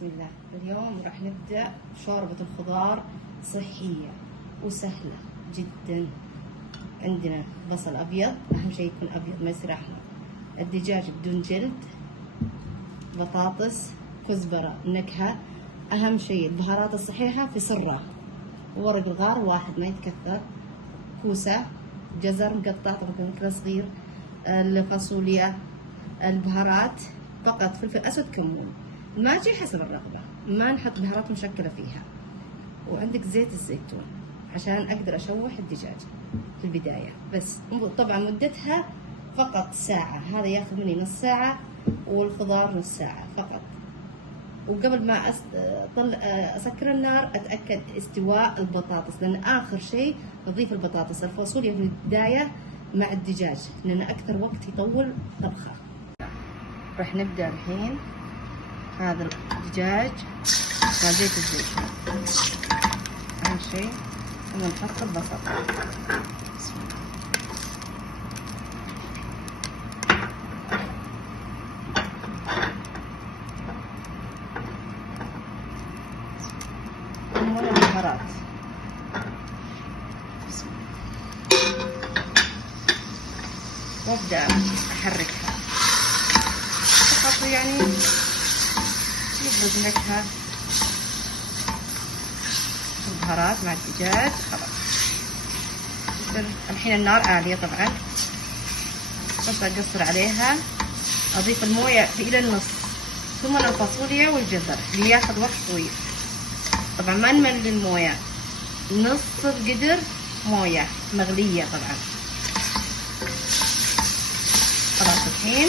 بسم الله. اليوم راح نبدأ شوربة الخضار، صحية وسهلة جدا. عندنا بصل أبيض، أهم شيء يكون أبيض ما يصير أحمر، الدجاج بدون جلد، بطاطس، كزبرة، نكهة، أهم شيء البهارات الصحيحة في سرة، ورق الغار واحد ما يتكثر، كوسة، جزر مقطع طبعا كذا صغير، الفاصوليا، البهارات فقط فلفل أسود، كمون، ماجي حسب الرغبة، ما نحط بهارات مشكلة فيها. وعندك زيت الزيتون عشان أقدر أشوح الدجاج في البداية. بس طبعا مدتها فقط ساعة، هذا ياخذ مني نص ساعة والخضار نص ساعة فقط. وقبل ما أسكر النار أتأكد استواء البطاطس، لأن آخر شيء نضيف البطاطس، الفاصوليا في البداية مع الدجاج لأن أكثر وقت يطول طبخه. راح نبدأ الحين هذا الدجاج مع زيت الزيتون. أهم شيء إنه نحط البصل. بسم الله. ثم البهارات. بسم الله. وأبدأ أحركها فقط، يعني يبرز نكهة البهارات مع الدجاج. خلاص الحين النار عالية طبعا، بس أقصر عليها، أضيف الموية إلى النص، ثم الفاصوليا والجزر اللي ياخذ وقت طويل. طبعا ما نملي الموية، نص القدر موية مغلية طبعا. خلاص الحين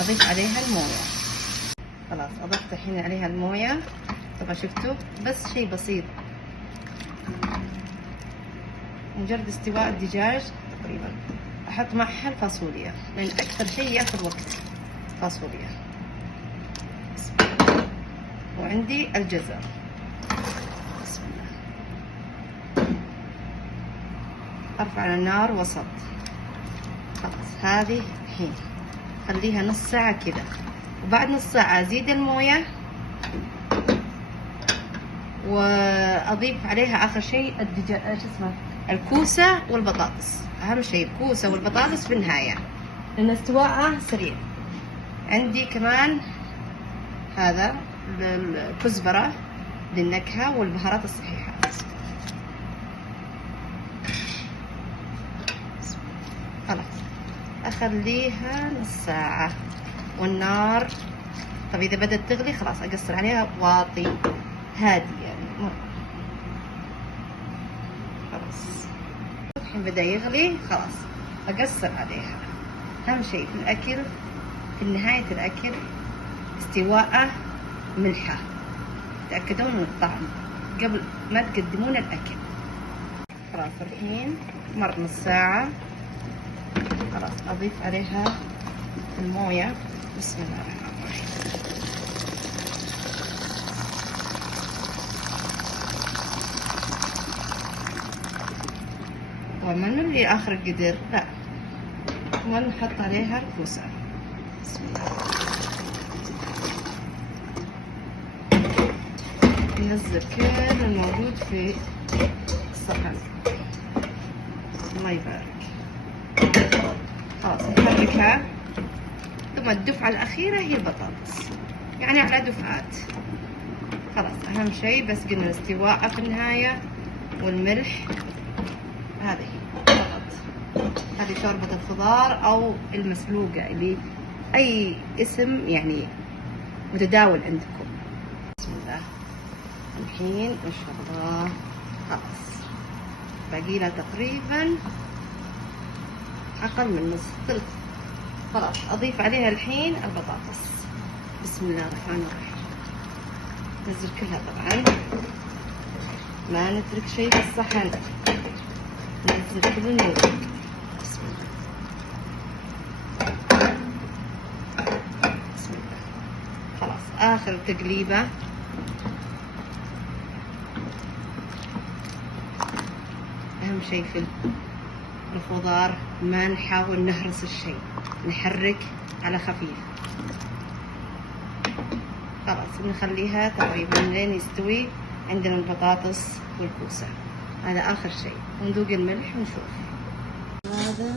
أضيف عليها الموية. خلاص أضفت الحين عليها الموية. طبعا شفتوا بس شيء بسيط، مجرد استواء الدجاج تقريبا. أحط معها الفاصوليا لأن أكثر شيء ياخذ وقت فاصوليا. وعندي الجزر. بسم الله. أرفع على النار وسط. خلاص هذه الحين خليها نص ساعة كذا، وبعد نص ساعة أزيد الموية وأضيف عليها آخر شيء الدجاج، ايش اسمه، الكوسة والبطاطس. أهم شيء الكوسة والبطاطس في النهاية لأن استواءها سريع. عندي كمان هذا الكزبرة للنكهة والبهارات الصحيحة. خلاص أخليها نص ساعة والنار. طب إذا بدأت تغلي خلاص أقصر عليها واطي هادي يعني مرة. خلاص الحين بدأ يغلي، خلاص أقصر عليها. أهم شيء في الأكل في نهاية الأكل استواءه ملحة، تأكدون من الطعم قبل ما تقدمون الأكل. خلاص الحين مر نص ساعة، خلاص أضيف عليها الموية. بسم الله الرحمن الرحيم. وما نملي آخر القدر، لا، ونحط عليها الكوسة. بسم الله. ننزل كل الموجود في الصحن. الله يبارك. خلاص نحركها، ثم الدفعة الأخيرة هي البطاطس، يعني على دفعات. خلاص أهم شيء بس قلنا استواء في النهاية والملح. هذه فقط، هذه شوربة الخضار أو المسلوقة اللي أي اسم يعني متداول عندكم. بسم الله. الحين إن شاء الله خلاص باقي لها تقريبا أقل من نص ثلث. خلاص أضيف عليها الحين البطاطس. بسم الله الرحمن الرحيم. ننزل كلها طبعا، ما نترك شيء في الصحن، ننزل كل الموجود. بسم الله. بسم الله. خلاص آخر تقليبة. أهم شيء في الخضار ما نحاول نهرس الشيء، نحرك على خفيف. خلاص بنخليها تقريبا لين يستوي عندنا البطاطس والكوسة. هذا آخر شيء، وندوق الملح ونشوف. هذا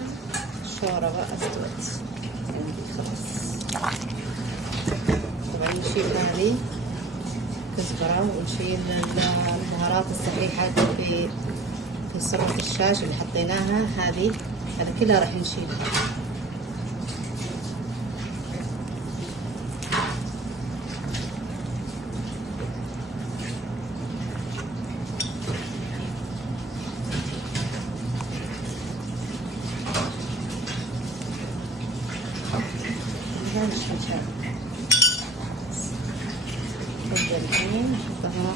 الشوربة استوت عندي خلاص. طبعا نشيل هذه كزبرة ونشيل البهارات الصحيحة في سلطة الشاش اللي حطيناها، هذه كلها راح نشيلها. الحين نحطها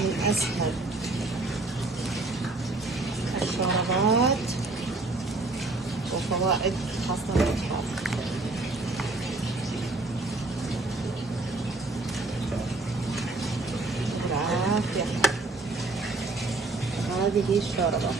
من أسهل الشوربات وفوائد خاصة للأطفال. بالعافية. هذه هي الشوربة.